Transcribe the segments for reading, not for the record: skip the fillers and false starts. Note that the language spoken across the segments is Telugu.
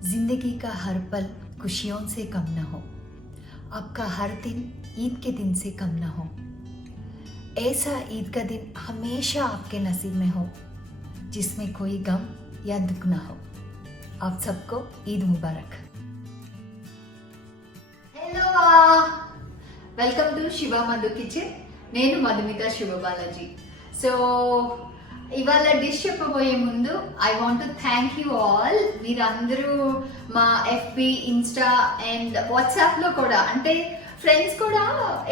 जिंदगी का हर पल खुशियों से कम न हो, आपका हर दिन ईद के दिन से कम न हो। ऐसा ईद का दिन हमेशा आपके नसीब में हो जिसमें कोई गम या दुख न हो। आप सबको ईद मुबारक। Hello, welcome to Shiva Madhu kitchen. నేను మధుమిత శివబాలాజీ. సో ఇవాళ డిష్ చెప్పబోయే ముందు I want to thank you all. మీరందరూ మా ఎఫ్బి, ఇన్స్టా అండ్ వాట్సాప్లో కూడా, అంటే ఫ్రెండ్స్ కూడా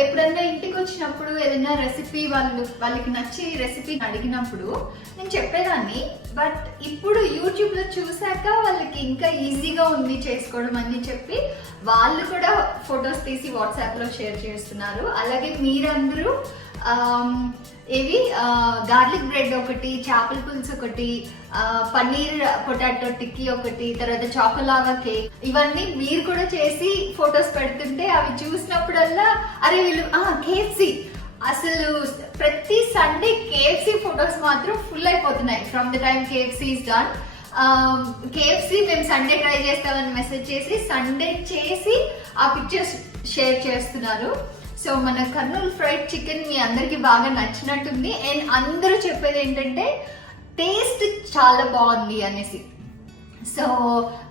ఎప్పుడన్నా ఇంటికి వచ్చినప్పుడు ఏదైనా రెసిపీ వాళ్ళకి నచ్చి రెసిపీ అడిగినప్పుడు నేను చెప్పేదాన్ని. బట్ ఇప్పుడు యూట్యూబ్లో చూసాక వాళ్ళకి ఇంకా ఈజీగా ఉంది చేసుకోవడం అని చెప్పి వాళ్ళు కూడా ఫొటోస్ తీసి వాట్సాప్లో షేర్ చేస్తున్నారు. అలాగే మీరందరూ ఏవి గార్లిక్ బ్రెడ్ ఒకటి, చేపల పులుసు ఒకటి, పన్నీర్ పొటాటో టిక్కీ ఒకటి, తర్వాత చాకోలావా కేక్, ఇవన్నీ మీరు కూడా చేసి ఫొటోస్ పెడుతుంటే అవి చూసినప్పుడల్లా అరే వీళ్ళు కేఎఫ్సి, అసలు ప్రతి సండే కేఎఫ్సి ఫొటోస్ మాత్రం ఫుల్ అయిపోతున్నాయి. From the time KFC is done. KFC మేము సండే ట్రై చేస్తామని మెసేజ్ చేసి సండే చేసి ఆ పిక్చర్స్ షేర్ చేస్తున్నారు. సో మన కర్నూలు ఫ్రైడ్ చికెన్ మీ అందరికి బాగా నచ్చినట్టుంది. అండ్ అందరూ చెప్పేది ఏంటంటే టేస్ట్ చాలా బాగుంది అనేసి. సో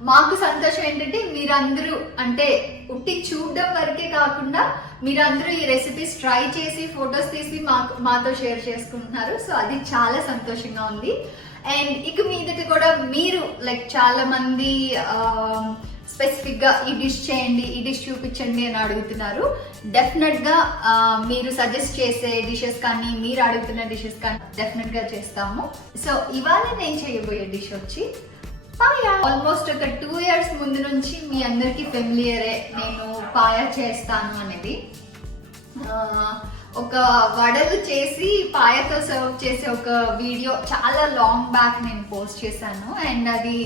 మాకు సంతోషం ఏంటంటే మీరందరూ, అంటే ఉట్టి చూడడం వరకే కాకుండా మీరందరూ ఈ రెసిపీస్ ట్రై చేసి ఫొటోస్ తీసి మాతో షేర్ చేసుకుంటున్నారు. సో అది చాలా సంతోషంగా ఉంది. అండ్ ఇక మీదట కూడా మీరు లైక్ చాలా మంది స్పెసిఫిక్ గా ఈ డిష్ చేయండి, ఈ డిష్ చూపించండి అని అడుగుతున్నారు. డెఫినెట్ గా మీరు సజెస్ట్ చేసే డిషెస్ కానీ, మీరు అడుగుతున్న డిషెస్ కానీ డెఫినెట్ గా చేస్తాము. సో ఇవాళ నేను చేయబోయే డిష్ వచ్చి పాయా. ఆల్మోస్ట్ ఒక 2 years ముందు నుంచి మీ అందరికి ఫెమిలియరే నేను పాయా చేస్తాను అనేది. ఒక వడలు చేసి పాయతో సర్వ్ చేసే ఒక వీడియో చాలా లాంగ్ బ్యాక్ నేను పోస్ట్ చేశాను. అండ్ అది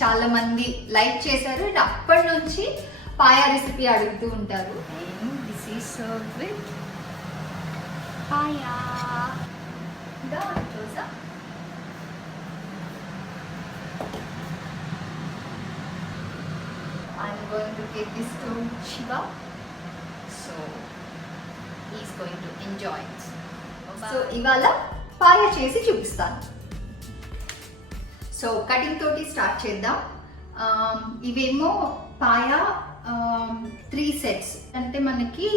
చాలా మంది లైక్ చేశారు. అండ్ అప్పటి నుంచి పాయా రెసిపీ అడుగుతూ ఉంటారు. This is served with paya. I'm going to give this to Shiva. So he's going to enjoy it. So ఇవాళ పాయా చేసి చూపిస్తాను. సో కటింగ్ తోటి స్టార్ట్ చేద్దాం. ఇవేమో పాయా 3 sets, అంటే మనకి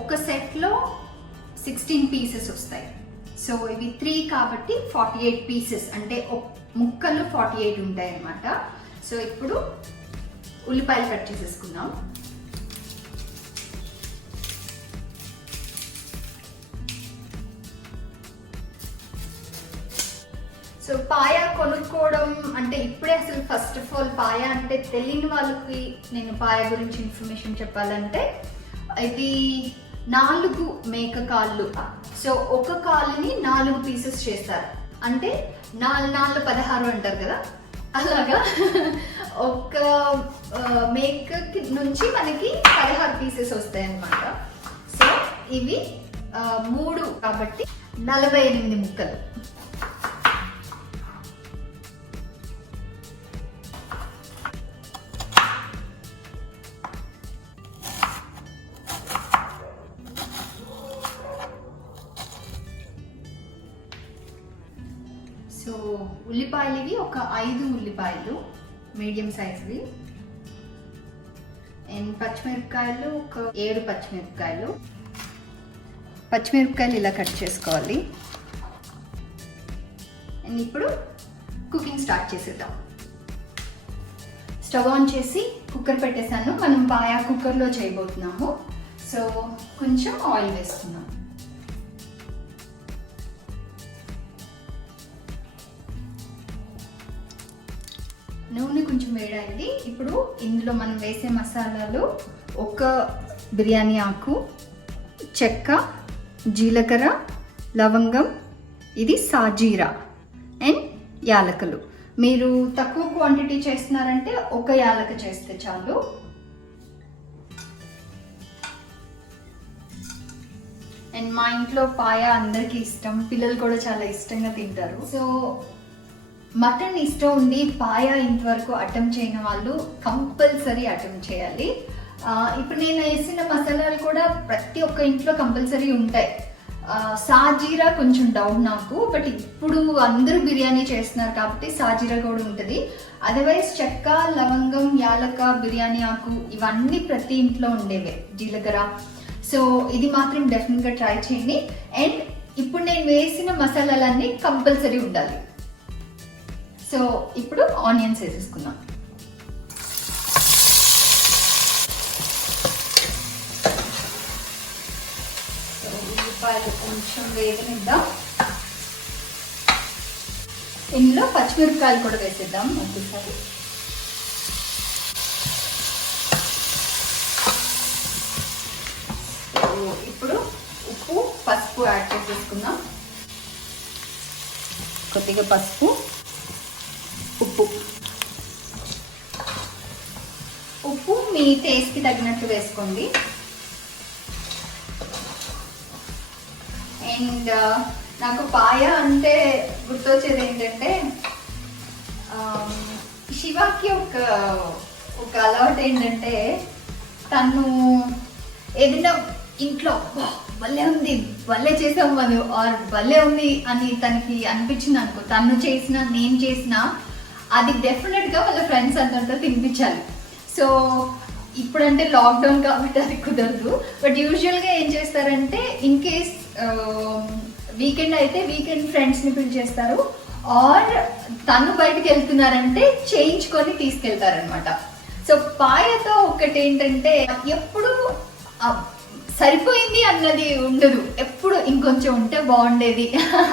ఒక సెట్లో 16 pieces వస్తాయి. సో ఇవి 3 కాబట్టి 48 pieces, అంటే ముక్కలు 48 ఉంటాయి అన్నమాట. సో ఇప్పుడు ఉల్లిపాయలు కట్ చేసేసుకుందాం. సో పాయా కొనుక్కోవడం అంటే ఇప్పుడే అసలు ఫస్ట్ ఆఫ్ ఆల్ పాయా అంటే తెలియని వాళ్ళకి నేను పాయా గురించి ఇన్ఫర్మేషన్ చెప్పాలంటే, ఇది 4 మేక కాళ్ళు. సో ఒక కాలుని 4 pieces చేస్తారు. అంటే 4 16 అంటారు కదా, అలాగా ఒక మేక నుంచి మనకి 16 pieces వస్తాయి అన్నమాట. సో ఇవి 3 కాబట్టి 48 ముక్కలు. సో ఉల్లిపాయలు ఇవి ఒక 5 ఉల్లిపాయలు మీడియం సైజ్వి. అండ్ పచ్చిమిరపకాయలు ఒక 7 పచ్చిమిరపకాయలు. పచ్చిమిరపకాయలు ఇలా కట్ చేసుకోవాలి. అండ్ ఇప్పుడు కుకింగ్ స్టార్ట్ చేసేద్దాం. స్టవ్ ఆన్ చేసి కుక్కర్ పెట్టేసాను. మనం పాయా కుక్కర్లో చేయబోతున్నాము. సో కొంచెం ఆయిల్ వేస్తున్నాం. నూనె కొంచెం వేడైంది. ఇప్పుడు ఇందులో మనం వేసే మసాలాలు ఒక బిర్యానీ ఆకు, చెక్క, జీలకర్ర, లవంగం, ఇది సాజీరా అండ్ యాలకులు. మీరు తక్కువ క్వాంటిటీ చేస్తున్నారంటే ఒక యాలక చేస్తే చాలు. అండ్ మా ఇంట్లో పాయా అందరికీ ఇష్టం, పిల్లలు కూడా చాలా ఇష్టంగా తింటారు. సో మటన్ ఇష్టం ఉండి పాయ ఇంతవరకు అటెంప్ట్ చేయని వాళ్ళు కంపల్సరీ అటెంప్ట్ చేయాలి. ఇప్పుడు నేను వేసిన మసాలాలు కూడా ప్రతి ఒక్క ఇంట్లో కంపల్సరీ ఉంటాయి. సాజీరా కొంచెం డౌట్ నాకు, బట్ ఇప్పుడు అందరూ బిర్యానీ చేస్తున్నారు కాబట్టి సాజీరా కూడా ఉంటుంది. అదర్వైజ్ చెక్క, లవంగం, యాలక, బిర్యానీ ఆకు ఇవన్నీ ప్రతి ఇంట్లో ఉండేవే, జీలకర్ర. సో ఇది మాత్రం డెఫినెట్గా ట్రై చేయండి. అండ్ ఇప్పుడు నేను వేసిన మసాలాలన్నీ కంపల్సరీ ఉండాలి. సో ఇప్పుడు ఆనియన్స్ వేసేసుకుందాం. సో ఉల్లిపాయలు కొంచెం వేగనిద్దాం. ఇందులో పచ్చిమిరపకాయలు కూడా వేసేద్దాం ఒక్కసారి. ఇప్పుడు ఉప్పు, పసుపు యాడ్ చేసేసుకుందాం. కొద్దిగా పసుపు, ఉప్పు మీ టేస్ట్కి తగినట్టు వేసుకోండి. అండ్ నాకు పాయ అంటే గుర్తొచ్చేది ఏంటంటే, శివాకి ఒక అలవాటు ఏంటంటే, తను ఏదైనా ఇంట్లో భలే ఉంది, భలే చేసాం మనం, ఆర్ భలే ఉంది అని తనకి అనిపించింది అనుకో, తను చేసినా నేను చేసినా అది డెఫినెట్గా వాళ్ళ ఫ్రెండ్స్ అందరితో తినిపించాలి. సో ఇప్పుడంటే లాక్డౌన్ కాబట్టి అది కుదరదు, బట్ యూజువల్గా ఏం చేస్తారంటే, ఇన్ కేస్ వీకెండ్ అయితే వీకెండ్ ఫ్రెండ్స్ని పిలిచేస్తారు, ఆర్ తను బయటకు వెళ్తున్నారంటే చేయించుకొని తీసుకెళ్తారనమాట. సో పాయతో ఒకటి ఏంటంటే, ఎప్పుడు సరిపోయింది అన్నది ఉండదు, ఎప్పుడు ఇంకొంచెం ఉంటే బాగుండేది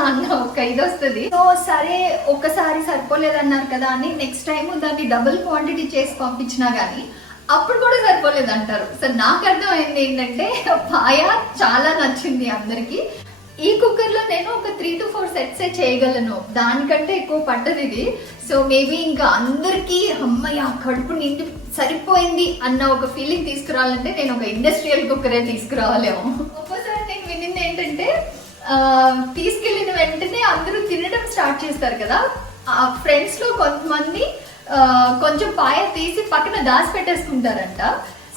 అన్న ఒక ఇది వస్తుంది. సో సరే ఒక్కసారి సరిపోలేదు అన్నారు కదా అని నెక్స్ట్ టైం దాన్ని డబుల్ క్వాంటిటీ చేసి పంపించినా కానీ అప్పుడు కూడా సరిపోలేదు అంటారు. సో నాకు అర్థమైంది ఏంటంటే, పాయ చాలా నచ్చింది అందరికి. ఈ కుక్కర్లో నేను ఒక 3 to 4 సెట్స్ చేయగలను, దానికంటే ఎక్కువ పట్టదు ఇది. సో మేబీ ఇంకా అందరికీ అమ్మయ్య కడుపు నిండి సరిపోయింది అన్న ఒక ఫీలింగ్ తీసుకురావాలంటే నేను ఒక ఇండస్ట్రియల్ కుక్కరే తీసుకురావాలేమో. ఒక్కోసారి నేను వినింది ఏంటంటే, తీసుకెళ్ళిన వెంటనే అందరూ తినడం స్టార్ట్ చేస్తారు కదా, ఆ ఫ్రెండ్స్లో కొంతమంది కొంచెం పాయ తీసి పక్కన దాచి పెట్టేసుకుంటారంట.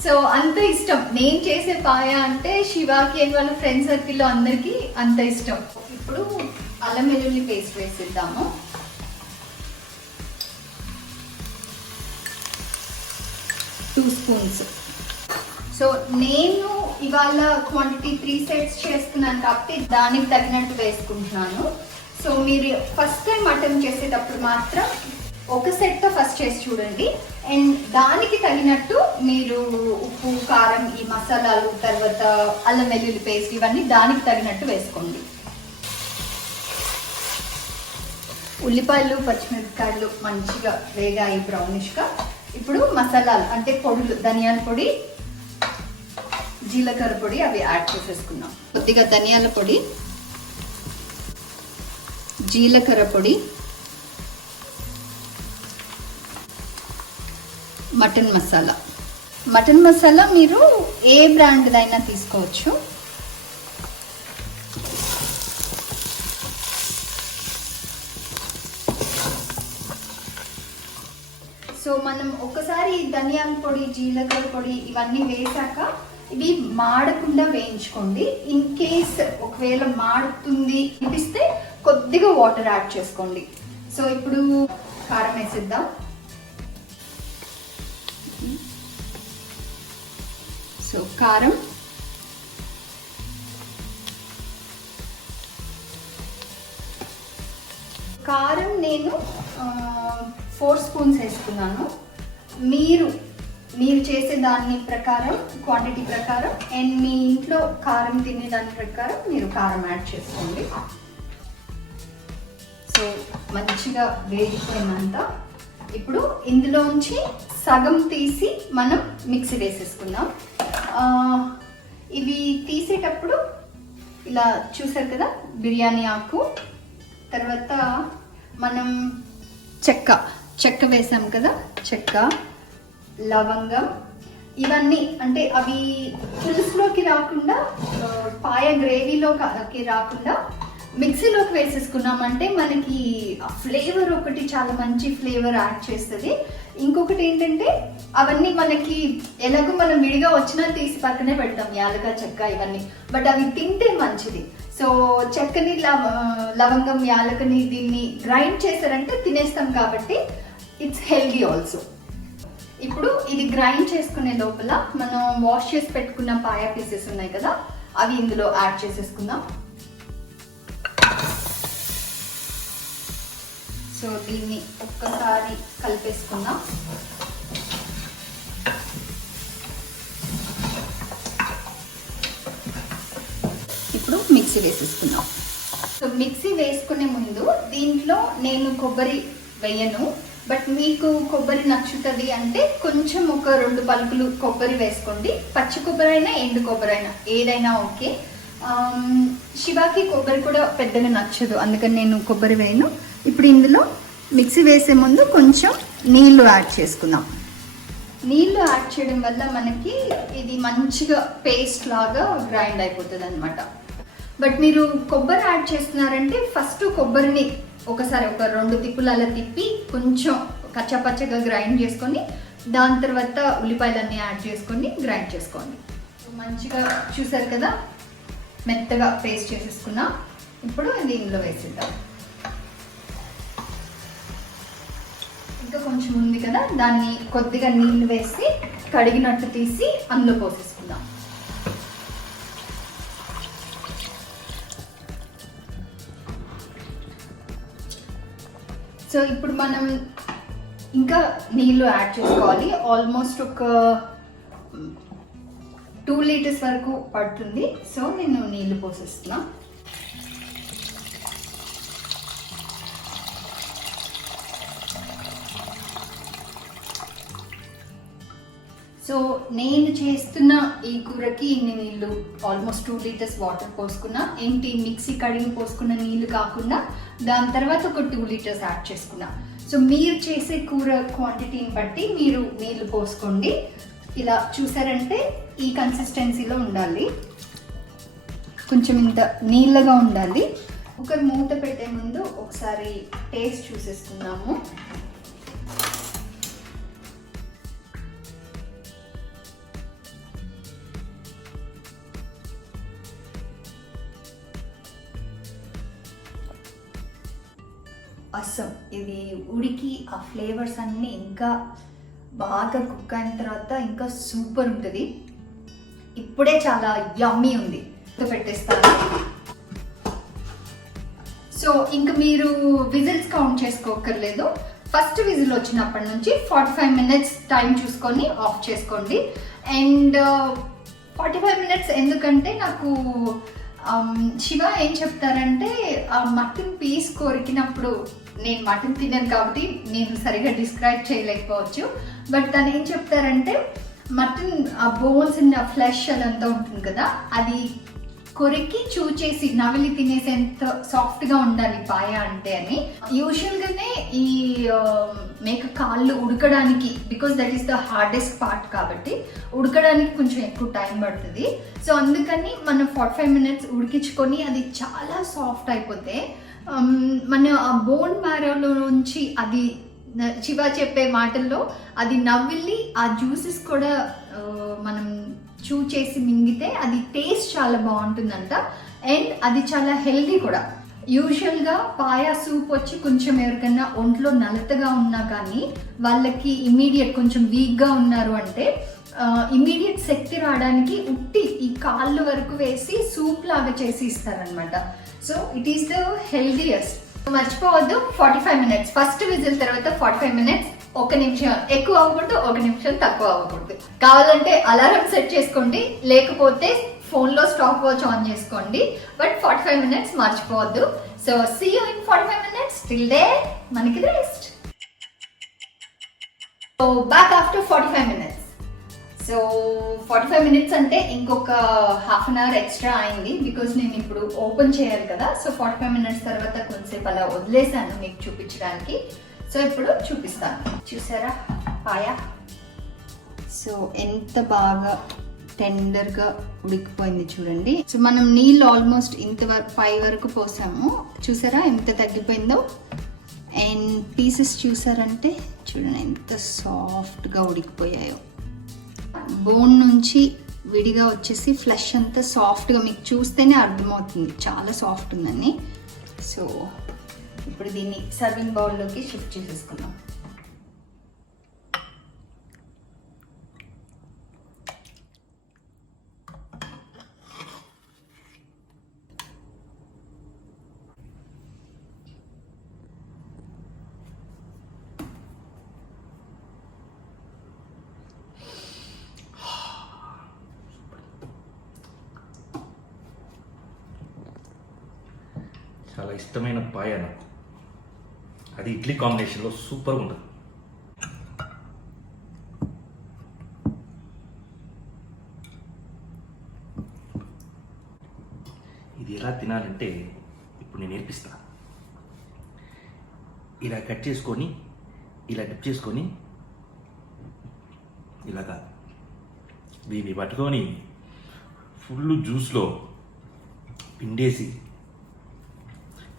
సో అంత ఇష్టం నేను చేసే పాయ అంటే, శివాకి అండ్ వాళ్ళ ఫ్రెండ్ సర్కిల్లో అందరికీ అంత ఇష్టం. ఇప్పుడు అల్లం వెల్లుల్లి పేస్ట్ వేసిద్దాము. Two spoons. సో నేను ఇవాళ క్వాంటిటీ 3 సెట్స్ చేస్తున్నాను కాబట్టి దానికి తగినట్టు వేసుకుంటున్నాను. సో మీరు ఫస్ట్ టైం మటన్ చేసేటప్పుడు మాత్రం ఒక సెట్తో ఫస్ట్ చేసి చూడండి, అండ్ దానికి తగినట్టు మీరు ఉప్పు, కారం, ఈ మసాలాలు, తర్వాత అల్లం వెల్లుల్లి పేస్ట్ ఇవన్నీ దానికి తగినట్టు వేసుకోండి. ఉల్లిపాయలు, పచ్చిమిరపకాయలు మంచిగా వేగాయి బ్రౌనిష్గా. ఇప్పుడు మసాలాలు అంటే పొడులు, ధనియాల పొడి, జీలకర్ర పొడి అవి యాడ్ చేసేసుకున్నాం. కొద్దిగా ధనియాల పొడి, జీలకర్ర పొడి, మటన్ మసాలా. మటన్ మసాలా మీరు ఏ బ్రాండ్దైనా తీసుకోవచ్చు. సో మనం ఒకసారి ధనియాల పొడి, జీలకర్ర పొడి ఇవన్నీ వేసాక ఇవి మాడకుండా వేయించుకోండి. ఇన్ కేస్ ఒకవేళ మాడుతుంది అనిపిస్తే కొద్దిగా వాటర్ యాడ్ చేసుకోండి. సో ఇప్పుడు కారం వేసిద్దాం. సో కారం, నేను 4 స్పూన్స్ వేసుకున్నాను. మీరు చేసే దాని ప్రకారం, క్వాంటిటీ ప్రకారం, అండ్ మీ ఇంట్లో కారం తినే దాని ప్రకారం మీరు కారం యాడ్ చేసుకోండి. సో మంచిగా వేగిపోయినంత ఇప్పుడు ఇందులోంచి సగం తీసి మనం మిక్సీ వేసేసుకుందాం. ఇవి తీసేటప్పుడు ఇలా చూసారు కదా, బిర్యానీ ఆకు, తర్వాత మనం చెక్క వేసాం కదా, చెక్క, లవంగం, ఇవన్నీ అంటే అవి పులుసులోకి రాకుండా, పాయ గ్రేవీలోకి రాకుండా మిక్సీలోకి వేసేసుకున్నామంటే మనకి ఆ ఫ్లేవర్ ఒకటి చాలా మంచి ఫ్లేవర్ యాడ్ చేస్తుంది. ఇంకొకటి ఏంటంటే అవన్నీ మనకి ఎలాగో మనం విడిగా వచ్చినా తీసి పక్కనే పెడతాం, యాలక చెక్క ఇవన్నీ, బట్ అవి తింటే మంచిది. సో చెక్కని లవంగం యాలకని దీన్ని గ్రైండ్ చేశారంటే తినేస్తాం కాబట్టి ఇట్స్ హెల్దీ ఆల్సో. ఇప్పుడు ఇది గ్రైండ్ చేసుకునే లోపల మనం వాష్ చేసి పెట్టుకున్న పాయా పీసెస్ ఉన్నాయి కదా, అవి ఇందులో యాడ్ చేసేసుకుందాం. సో దీన్ని ఒక్కసారి కలిపేసుకుందాం. ఇప్పుడు మిక్సీ వేసేసుకుందాం. సో మిక్సీ వేసుకునే ముందు దీంట్లో నేను కొబ్బరి వేయను, బట్ మీకు కొబ్బరి నచ్చుతుంది అంటే కొంచెం ఒక 2 పలుకులు కొబ్బరి వేసుకోండి. పచ్చి కొబ్బరి అయినా ఎండు కొబ్బరి అయినా ఏదైనా ఓకే. శివాకి కొబ్బరి కూడా పెద్దగా నచ్చదు, అందుకని నేను కొబ్బరి వేయను. ఇప్పుడు ఇందులో మిక్సీ వేసే ముందు కొంచెం నీళ్లు యాడ్ చేసుకుందాం. నీళ్లు యాడ్ చేయడం వల్ల మనకి ఇది మంచిగా పేస్ట్ లాగా గ్రైండ్ అయిపోతుంది అనమాట. బట్ మీరు కొబ్బరి యాడ్ చేస్తున్నారంటే ఫస్ట్ కొబ్బరిని ఒకసారి ఒక 2 తిప్పులు అలా తిప్పి కొంచెం కచ్చాపచ్చగా గ్రైండ్ చేసుకొని దాని తర్వాత ఉల్లిపాయలన్నీ యాడ్ చేసుకొని గ్రైండ్ చేసుకోండి. మంచిగా చూసారు కదా, మెత్తగా పేస్ట్ చేసేసుకున్నా. ఇప్పుడు ఇది ఇందులో వేసేద్దాం. ఇంకా కొంచెం ఉంది కదా, దాన్ని కొద్దిగా నీళ్ళు వేసి కడిగినట్టు తీసి అందులో పోసేసుకుందాం. సో ఇప్పుడు మనం ఇంకా నీళ్ళు యాడ్ చేసుకోవాలి. ఆల్మోస్ట్ ఒక 2 లీటర్స్ వరకు పడుతుంది. సో నేను నీళ్ళు పోసేస్తున్నా. సో నేను చేస్తున్న ఈ కూరకి ఇన్ని నీళ్ళు, ఆల్మోస్ట్ 2 లీటర్స్ వాటర్ పోసుకున్నా. ఏంటి మిక్సీ కడిగి పోసుకున్న నీళ్ళు కాకుండా దాని తర్వాత ఒక 2 లీటర్స్ యాడ్ చేసుకున్నా. సో మీరు చేసే కూర క్వాంటిటీని బట్టి మీరు నీళ్ళు పోసుకోండి. ఇలా చూసారంటే ఈ కన్సిస్టెన్సీలో ఉండాలి, కొంచెం ఇంత నీళ్ళగా ఉండాలి. కుక్కర్ మూత పెట్టే ముందు ఒకసారి టేస్ట్ చూసేసుకుందాము. అస్సం ఇది ఉడికి ఆ ఫ్లేవర్స్ అన్నీ ఇంకా బాగా కుక్ అయిన తర్వాత ఇంకా సూపర్ ఉంటుంది. ఇప్పుడే చాలా యమ్మీ ఉంది, పెట్టేస్తాను. సో ఇంకా మీరు విజిల్స్ కౌంట్ చేసుకోకర్లేదు. ఫస్ట్ విజిల్ వచ్చినప్పటి నుంచి 45 మినిట్స్ టైం చూసుకొని ఆఫ్ చేసుకోండి. అండ్ 45 మినిట్స్ ఎందుకంటే నాకు శివ ఏం చెప్తారంటే ఆ మటన్ పీస్ కొరికినప్పుడు, నేను మటన్ తిన్నాను కాబట్టి నేను సరిగా డిస్క్రైబ్ చేయలేకపోవచ్చు, బట్ తను ఏం చెప్తారంటే మటన్ ఆ బోన్స్ అండ్ ఆ ఫ్లెష్ అదంతా ఉంటుంది కదా, అది కొరికి చూచేసి నవిలి తినేసేంత సాఫ్ట్గా ఉండాలి పాయ అంటే అని. యూజువల్గానే ఈ మేక కాళ్ళు ఉడకడానికి, because that is the hardest part కాబట్టి ఉడకడానికి కొంచెం ఎక్కువ టైం పడుతుంది. సో అందుకని మనం 45 మినిట్స్ ఉడికించుకొని అది చాలా సాఫ్ట్ అయిపోతే మన ఆ బోన్ మ్యారోలో నుంచి అది శివ చెప్పే మాటల్లో అది నవ్విల్లి ఆ జ్యూసెస్ కూడా మనం చూ చేసి మింగితే అది టేస్ట్ చాలా బాగుంటుందంట. అండ్ అది చాలా హెల్దీ కూడా. యూజువల్గా పాయా సూప్ వచ్చి కొంచెం ఎవరికైనా ఒంట్లో నలతగా ఉన్నా కానీ వాళ్ళకి ఇమీడియట్ కొంచెం వీక్గా ఉన్నారు అంటే ఇమీడియట్ శక్తి రావడానికి ఉట్టి ఈ కాళ్ళు వరకు వేసి సూప్ లాగా చేసి ఇస్తారనమాట. So it is the healthiest. మర్చిపోవద్దు 45 మినిట్స్, ఫస్ట్ విజిల్ తర్వాత 45 మినిట్స్, 1 నిమిషం ఎక్కువ అవ్వకూడదు, 1 నిమిషం తక్కువ అవ్వకూడదు. కావాలంటే అలారం సెట్ చేసుకోండి, లేకపోతే ఫోన్లో స్టాప్ వాచ్ ఆన్ చేసుకోండి. బట్ 45 మినిట్స్ మర్చిపోవద్దు. So see you in 45 minutes. Till then మనకి rest. So back after 45 minutes. So 45 minutes అంటే ఇంకొక హాఫ్ అన్ అవర్ ఎక్స్ట్రా అయింది, బికాజ్ నేను ఇప్పుడు ఓపెన్ చేయాలి కదా. సో 45 మినిట్స్ తర్వాత కొంచెంసేపు అలా వదిలేసాను మీకు చూపించడానికి. సో ఇప్పుడు చూపిస్తాను. చూసారా పాయ? సో ఎంత బాగా టెండర్గా ఉడికిపోయింది చూడండి. సో మనం నీళ్ళు ఆల్మోస్ట్ ఇంతవరకు 5 వరకు పోసాము. చూసారా ఎంత తగ్గిపోయిందో. అండ్ పీసెస్ చూసారంటే చూడండి ఎంత సాఫ్ట్గా ఉడికిపోయాయో. బోన్ నుంచి విడిగా వచ్చేసి ఫ్లెష్ అంతా సాఫ్ట్గా మీకు చూస్తేనే అర్థమవుతుంది చాలా సాఫ్ట్ ఉందని. సో ఇప్పుడు దీన్ని సర్వింగ్ బౌల్లోకి షిఫ్ట్ చేసేసుకుందాం. చాలా ఇష్టమైన పాయ నాకు. అది ఇడ్లీ కాంబినేషన్లో సూపర్గా ఉంటుంది. ఇది ఎలా తినాలంటే ఇప్పుడు నేను నేర్పిస్తా. ఇలా కట్ చేసుకొని ఇలా డిప్ చేసుకొని ఇలాగా దీన్ని పట్టుకొని ఫుల్ జ్యూస్లో పిండేసి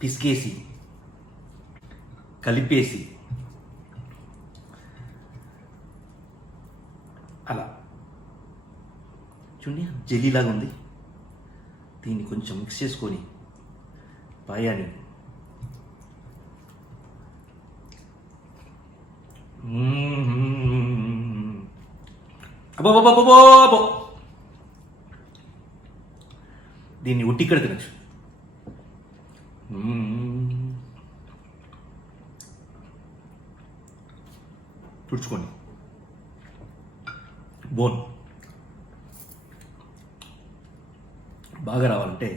పిసికేసి కలిపేసి అలా చూడండి జెల్లీలాగా ఉంది. దీన్ని కొంచెం మిక్స్ చేసుకొని పాయాని అబ్బో దీన్ని ఉట్టిక్కడ తినచ్చు. తుడుచుకోండి. బోన్ బాగా రావాలంటే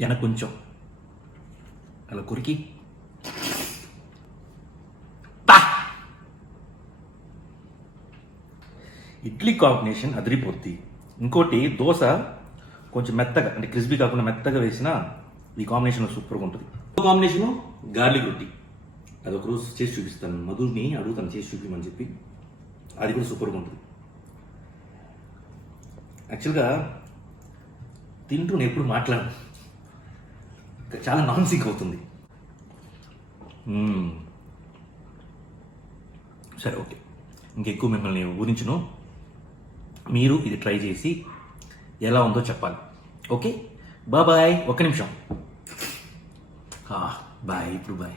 వెనక కొంచెం అలా కొరికి ఇడ్లీ కాంబినేషన్ అదిరిపోద్ది. ఇంకోటి దోశ కొంచెం మెత్తగా అంటే క్రిస్పీ కాకుండా మెత్తగా వేసిన ఈ కాంబినేషన్ సూపర్గా ఉంటుంది. కాంబినేషను గార్లిక్ రొట్టి అది ఒక రోజు చేసి చూపిస్తాను. మధుని అడుగుతాను చేసి చూపించమని చెప్పి. అది కూడా సూపర్గా ఉంటుంది. యాక్చువల్గా తింటూ నేను ఎప్పుడు మాట్లాడను, చాలా నాన్ సింక్ అవుతుంది. సరే ఓకే, ఇంకెక్కువ మిమ్మల్ని ఊరించును. మీరు ఇది ట్రై చేసి ఎలా ఉందో చెప్పాలి. Okay bye. ఒక్క నిమిషం. బాయ్. ఇప్పుడు బాయ్.